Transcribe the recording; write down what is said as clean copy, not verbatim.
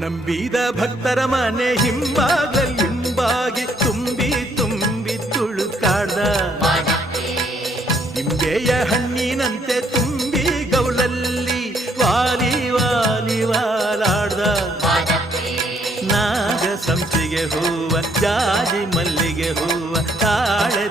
ನಂಬಿದ ಭಕ್ತರ ಮನೆ ಹಿಂಬಾಗಿ ತುಂಬಿ ತುಂಬಿ ತುಳುಕಾಡ್ದ. ನಿಂಬೆಯ ಹಣ್ಣಿನಂತೆ ತುಂಬಿ ಗೌಲಲ್ಲಿ ವಾಲಿ ವಾಲಿ ವಾಲಾಡ್ದ. ನಾಗ ಸಂಪಿಗೆ ಹೂವ ಜಾಜಿ ಮಲ್ಲಿಗೆ ಹೂವ ತಾಳೆ